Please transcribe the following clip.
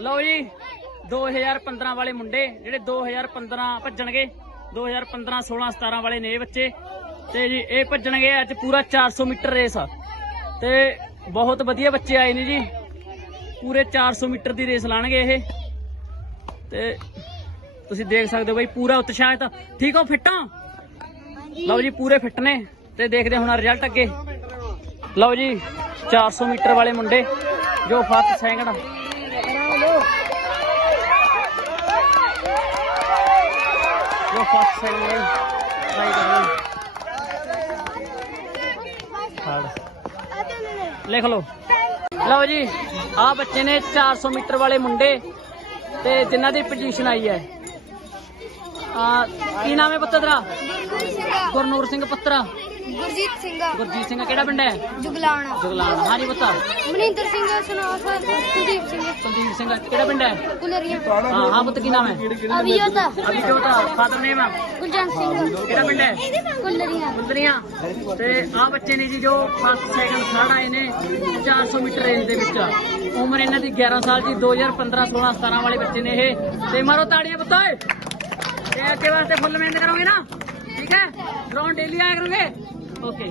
ਲਓ ਜੀ 2015 ਵਾਲੇ ਮੁੰਡੇ ਜਿਹੜੇ 2015 ਭੱਜਣਗੇ 2015 16 17 ਵਾਲੇ ਨੇ ਇਹ ਬੱਚੇ। ਤੇ ਜੀ ਇਹ ਭੱਜਣਗੇ ਅੱਜ ਪੂਰਾ 400 ਮੀਟਰ ਰੇਸ ਆ। ਤੇ ਬਹੁਤ ਵਧੀਆ ਬੱਚੇ ਆਏ ਨੇ ਜੀ। ਪੂਰੇ 400 ਮੀਟਰ ਦੀ ਰੇਸ ਲਾਣਗੇ ਇਹ। ਤੇ ਤੁਸੀਂ ਦੇਖ ਸਕਦੇ ਹੋ ਬਈ ਪੂਰਾ ਉਤਸ਼ਾਹ ਤਾਂ ਠੀਕ ਹੋ ਫਿੱਟ ਲਓ ਜੀ ਪੂਰੇ ਫਿੱਟ ਨੇ। ਤੇ ਦੇਖਦੇ ਹੁਣ ਰਿਜ਼ਲਟ ਅੱਗੇ। ਲਓ ਜੀ 400 ਮੀਟਰ ਵਾਲੇ ਮੁੰਡੇ ਜੋ ਫਸਟ ਸੈਕਿੰਡ ਜੋ ਫਸਟ ਸੈਕਿੰਡ ਨੇ ਟਰਾਈ ਕਰੋ ਫੜ। ਲਿਖ ਲਓ। ਲਓ ਜੀ ਆ ਬੱਚੇ ਨੇ 400 ਮੀਟਰ ਵਾਲੇ ਮੁੰਡੇ ਤੇ ਜਿਨ੍ਹਾਂ ਦੀ ਪੋਜੀਸ਼ਨ ਆਈ ਹੈ। ਆ ਕੀ ਨਾਮ ਹੈ ਪੁੱਤਰ ਗੁਰਨੂਰ ਸਿੰਘ ਪੁੱਤਰਾ। ਗੁਰਜੀਤ ਸਿੰਘ ਗੁਰਜੀਤ ਸਿੰਘ ਕਿਹੜਾ ਪਿੰਡ ਹੈ? ਜੁਗਲਾਣਾ। ਜਗਲਾਨ ਹਾਂਜੀ ਪੁੱਤਰ ਮਨਿੰਦਰ ਸਿੰਘ ਸੁਨਾਸ ਕੁਲਦੀਪ ਸਿੰਘ। ਕੁਲਦੀਪ ਸਿੰਘ ਕਿਹੜਾ ਪਿੰਡ ਹੈ? ਕੁਲਰੀਆ। ਹਾਂ ਹਾਂ ਪੁੱਤ ਕੀ ਨਾਮ ਹੈ? ਅਭਿਯੋਤਾ ਅਭੀ ਜੋਟਾ ਫਾਦਰ ਨੇਮ ਗੁਰਜੰਤ ਸਿੰਘ। ਕਿਹੜਾ ਪਿੰਡ ਹੈ? ਕੁਲਰੀਆ। ਕੁੰਦਰੀਆਂ ਤੇ ਆ ਬੱਚੇ ਨੇ ਜੀ ਜੋ ਫਸਟ ਸੈਕਿੰਡ ਥਰਡ ਆਏ ਨੇ 400 ਮੀਟਰ ਰੇਂਜ ਦੇ ਵਿੱਚ। ਉਮਰ ਇਹਨਾਂ ਦੀ 11 ਸਾਲ ਦੀ 2015 16 17 ਵਾਲੇ ਬੱਚੇ ਨੇ ਇਹ। ਤੇ ਮਾਰੋ ਤਾੜੀਆਂ ਪੁੱਤ ਓਏ। ਤੇ ਅੱਗੇ ਵਾਸਤੇ ਫੁੱਲ ਮਿਹਨਤ ਕਰੋਗੇ ਨਾ? ਠੀਕ ਹੈ? ਗਰਾਊਂਡ ਡੇਲੀ ਆਇਆ ਕਰੋਗੇ? ਓਕੇ